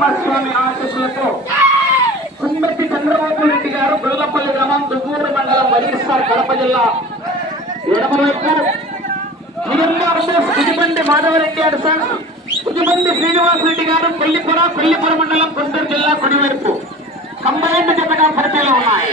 నరసింహస్వామి ఆశీస్సులతో కుంబెట్టి చంద్రబాబు రెడ్డి గారు గుల్లపల్లి గ్రామం దుగ్గూరు మండలం వైఎస్ఆర్ కడప జిల్లా ఎడమవైపు. పుదిబండి మాధవరెడ్డి గారు సార్. పుదిబండి శ్రీనివాసరెడ్డి గారు పెళ్ళిపుర పెళ్ళిపుర మండలం గుంటూరు జిల్లా కుడివైపు. కంబైన్డ్ జతగా పరిచయం ఉన్నాయి.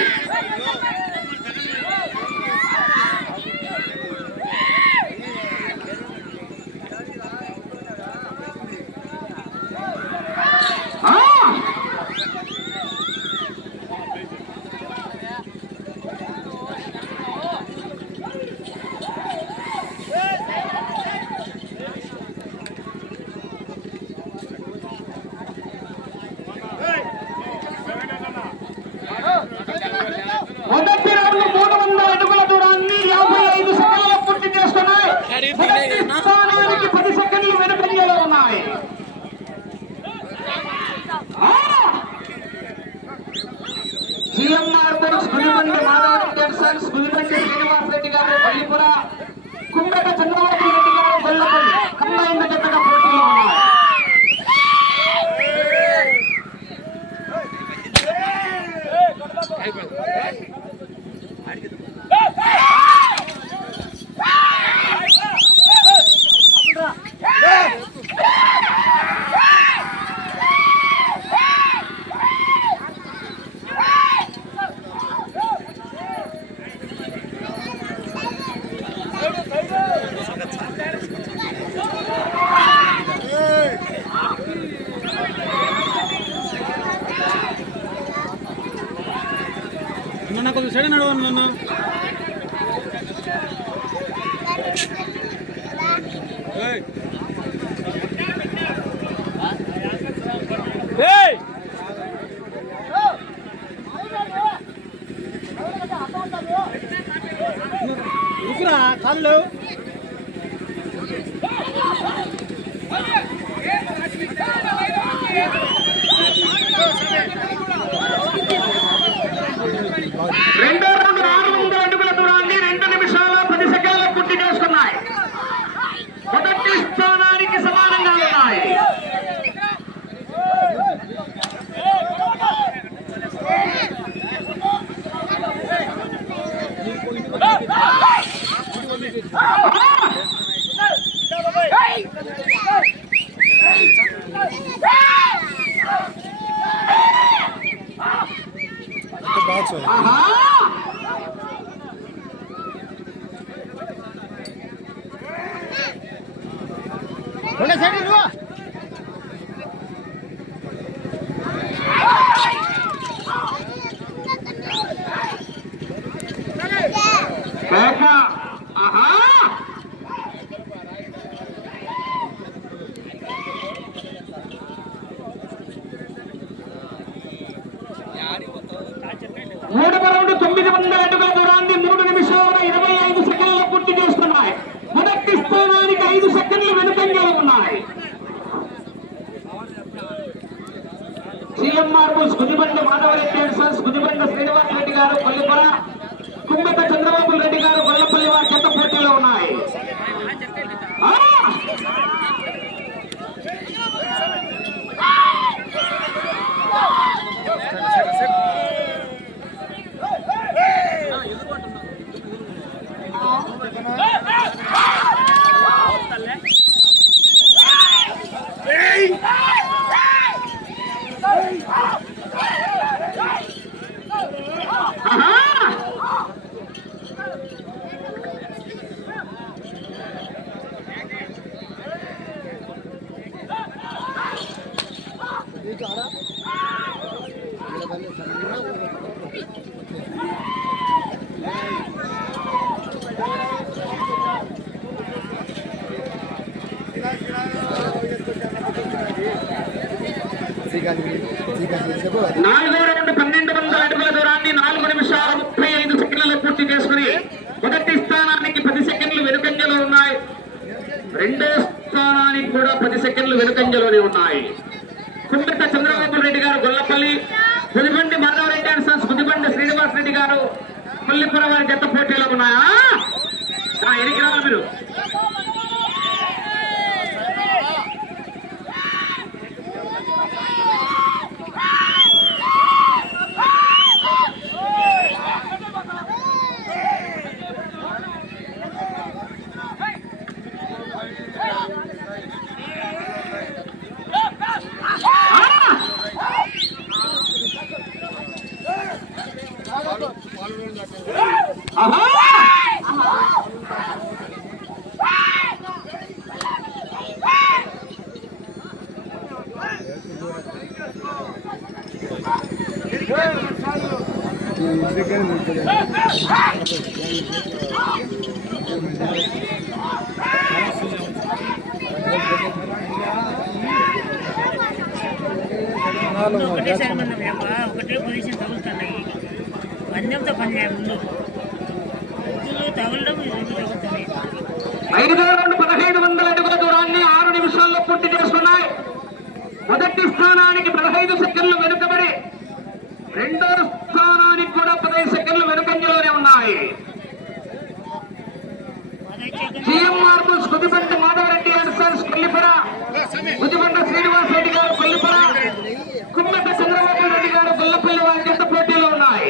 అన్న కొంచెం సైడ్ నడవండి నన్ను ఉసురా కాళ్ళు నాలుగో రౌండ్ పన్నెండు వందల అడుగుల దూరాన్ని నాలుగు నిమిషాల ముప్పై ఐదు సెకండ్లలో పూర్తి చేసుకుని మొదటి స్థానానికి పది సెకండ్లు వెనుకంజలో ఉన్నాయి. రెండో స్థానానికి కూడా పది సెకండ్లు వెనుకంజలోనే ఉన్నాయి. కుంపెట్ట చంద్రబాబు రెడ్డి గారు గొల్లపల్లి పుదిబండి మాధవరెడ్డి అండ్ సన్స్ పుదిబండి శ్రీనివాస్ రెడ్డి గారు పల్లిపుర వారి జత పోటీలో ఉన్నాయా? ఆ, ఎనికి రావాలి మీరు. ఒకటేసారి మనం ఏమ్మా, ఒకటే పొజిషన్ తగులుతున్నాయి. పందెంతో పని చేయ ముందు తగలడం తగులుతున్నాయి ఐదు రౌండ్ పదహైదు వందల అడుగుల దూరాన్ని ఆరు నిమిషాల్లో పూర్తి చేసుకున్నాయి మొదటి స్థానానికి పదహైదు సెకండ్లు వెనుకబడి రెండో స్థానానికి కూడా పదహైదు సెకండ్లు వెనుకంజలోనే ఉన్నాయి. GMR Kudibandi Madhavareddy and sons Kollipura Kudibanda Srinivas Reddy garu Kollipura Kummata Chandrababu Reddy garu Gollapalli వారి జత పోటీలో ఉన్నాయి.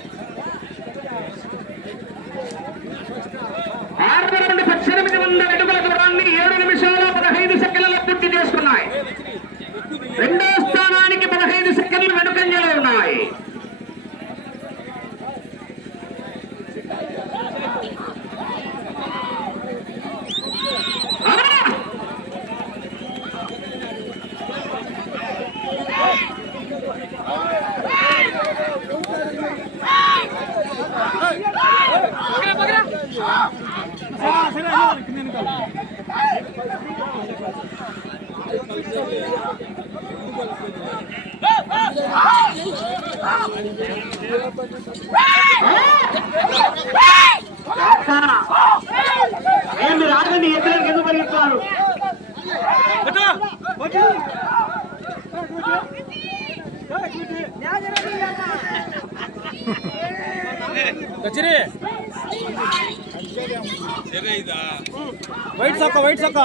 ఆరు నుండి పద్దెనిమిది వందల అడుగుల దూరాన్ని ఏడు నిమిషాల పదహైదు సెకండ్లలో పూర్తి చేసుకున్నాయి రెండో స్థానానికి పదహైదు సెకండ్లు వెనుకంజలో ఉన్నాయి ఆ! ఏ మీరు ఆగండి ఎత్తులకు ఎందుకు పరిగెత్తున్నారు వైట్ సొక్క వైట్ సొక్క.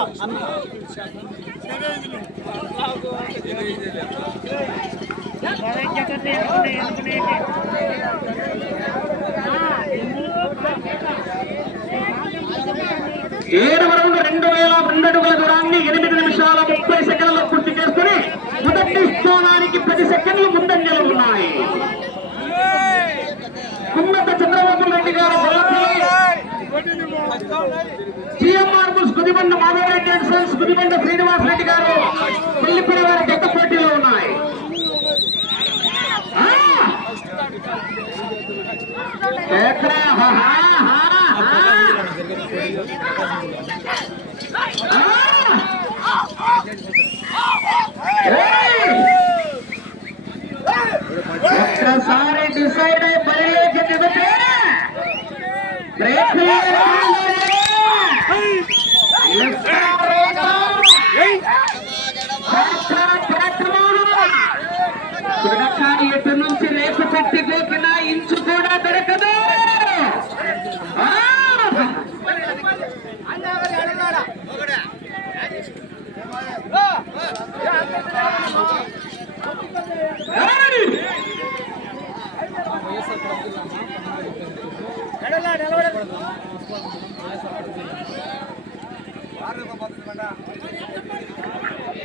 ఏడు రౌండ్ రెండు వేల రెండు అడుగుల దూరాన్ని ఎనిమిది నిమిషాల ముప్పై సెకండ్లలో పూర్తి చేసుకుని మొదటి స్థానానికి పది సెకండ్లు ముందంజలు ఉన్నాయి. Kummata Chandrababu Reddy garu GMR bulls Madhavareddy and sons Gudibanda Srinivas Reddy garu Pallipura వారి గత పోటీలో ఉన్నాయి. ఎక్కడ?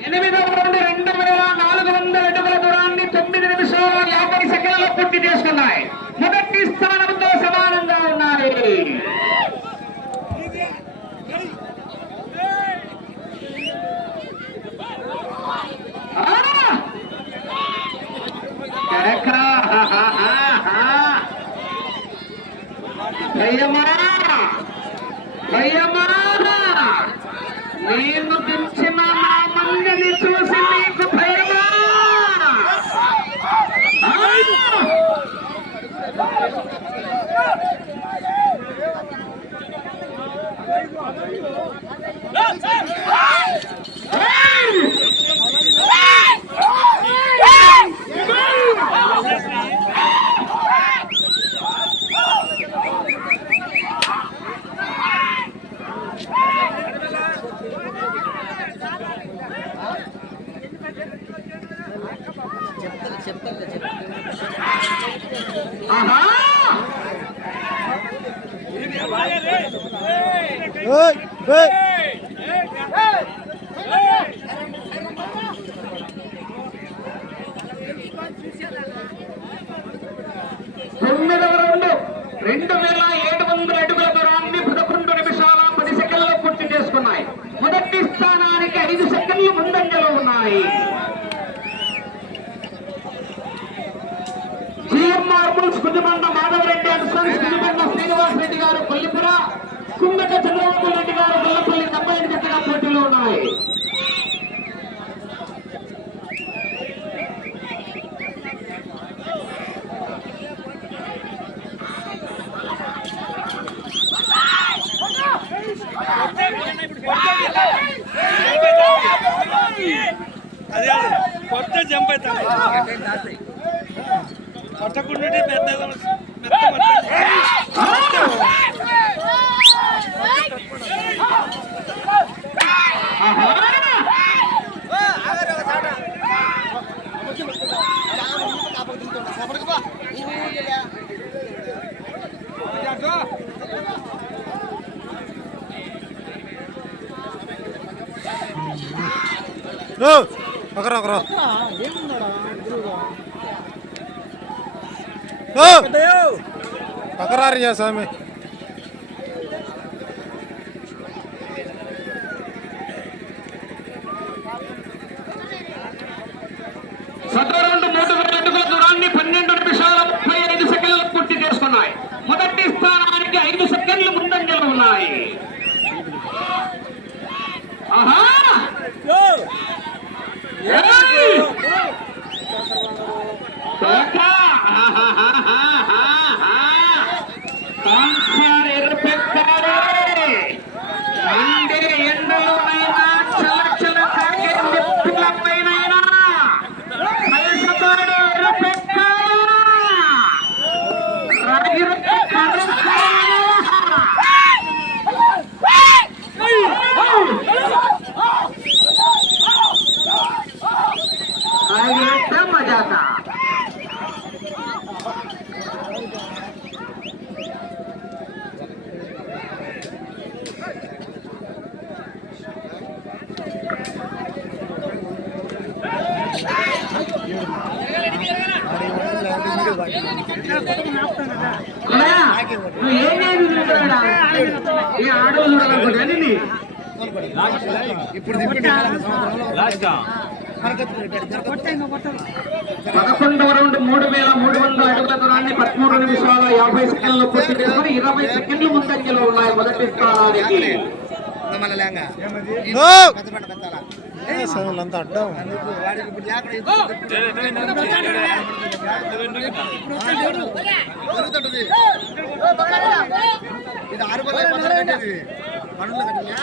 ఎనిమిదవ రెండు వేల నాలుగు వందల అడుగుల దూరాన్ని తొమ్మిది నిమిషాల యాభై సెకండ్లలో పూర్తి చేసుకున్నాయి. Hey! Hey! ఒకరు ఒకరు ఒకరారు స్వామి. ఇప్పుడు పదకొండు రౌండ్ మూడు వేల మూడు వందల అడుగుల దూరాన్ని పదమూడు నిమిషాల యాభై సెకండ్లు పూర్తి చేసుకుని ఇరవై సెకండ్లు ముందంజలో ఉన్నాయి మొదటి స్థానానికి ಸೌಂಡ್ ಅಡ್ಡ ಇದು ಆರು ಬಲ ಕಟ್ಟಿದ್ವಿ ಮಣ್ಣು ಕಟ್ಟಿಲ್ಲ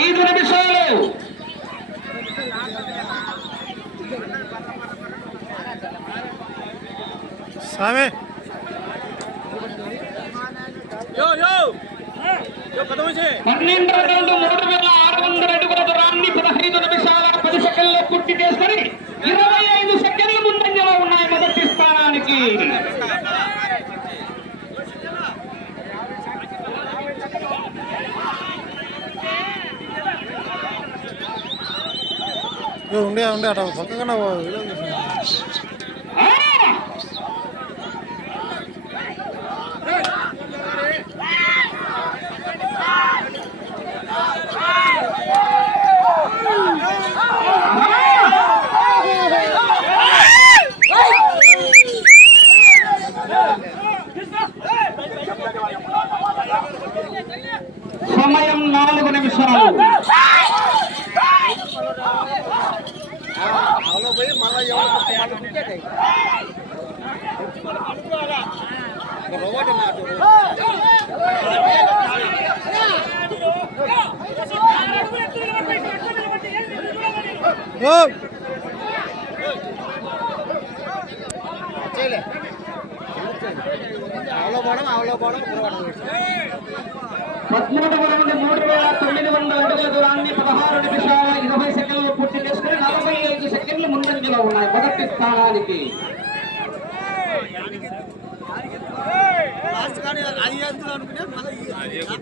ఐదు నిమిషాలు. స్వామి. పన్నెండు రెండు మూడు వేల ఆరు వందల అడుగుల దూరాన్ని పదహైదు నిమిషాల పది సెకండ్లో పూర్తి చేసుకొని ఇరవై ఉండే ఉండే అట పక్కన ఓ ఆవులో ఆవులో మూడు వేల తొమ్మిది వందల అడుగుల దూరాన్ని పదహారు నిమిషాల ఇరవై సెకండ్లు పూర్తి చేసుకుని నలభై ఐదు సెకండ్లు ముందంజలో ఉన్నాయి మొదటి స్థానానికి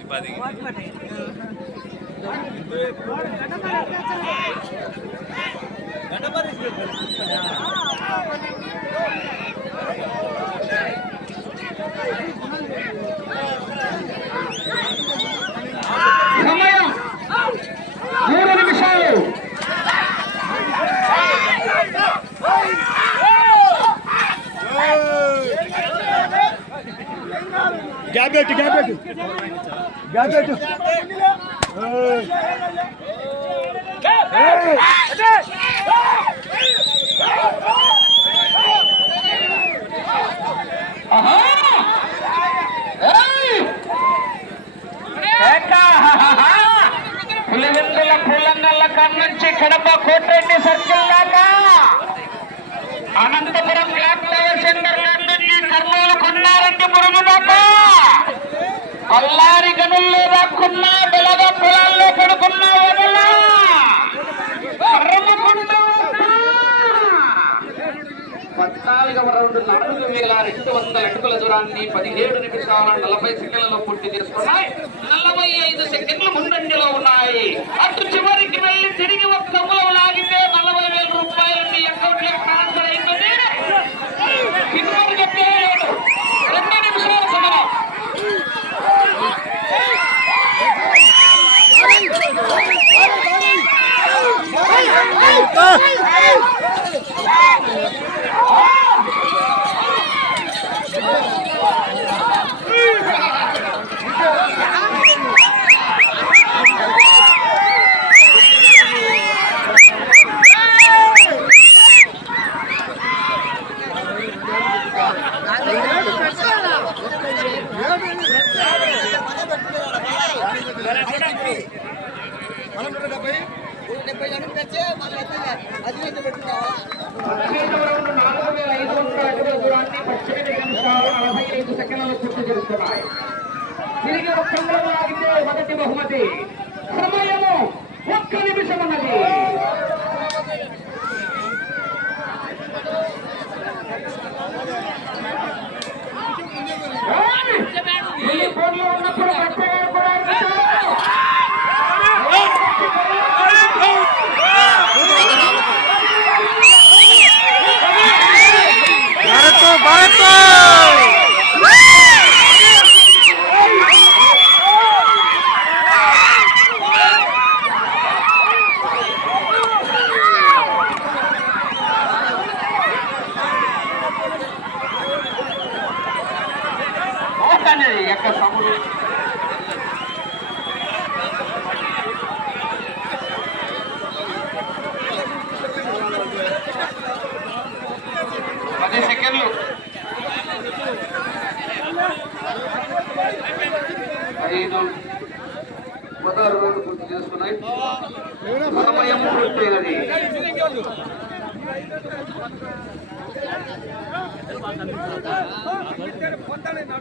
అది గ్యాప్ పెట్టు గ్యాప్ పెట్టు గ్యాప్ పెట్టు అల్లారి గనుల్లో దాక్కున్నా బెలగ పొలాల్లో పడుకున్నా వదలా. పద్నాలుగవ రౌండ్ నాలుగు వేల రెండు వందల అడుగుల దూరాన్ని పదిహేడు నిమిషాల నలభై సెకండ్లలో పూర్తి చేసుకున్నాయి. నలభై ఐదు సెకండ్లు ముందంజలో ఉన్నాయి. అటు చివరికి వెళ్ళి తిరిగి ఒక్క మూలం లాగితే నలభై వేల రూపాయలు మీ అకౌంట్లో ట్రాన్స్ఫర్ అయిపోయింది కిందకి చెప్పేయలేదు రెండు నిమిషాల సమయం మనం నూట డెబ్బై నూట డెబ్బై జనం తెచ్చే మళ్ళీ అది అయితే పెట్టుకున్నావా పదిహేడవ రౌండ్ నాలుగు వేల ఐదు వందల అడుగుల దూరాన్ని పద్దెనిమిది నిమిషాలు నలభై ఐదు జరుగుతున్నాయి. తిరిగి ఒక్క ఆగితే మొదటి బహుమతి సమయము ఒక్క నిమిషం ఉన్నది. ఉన్నప్పుడు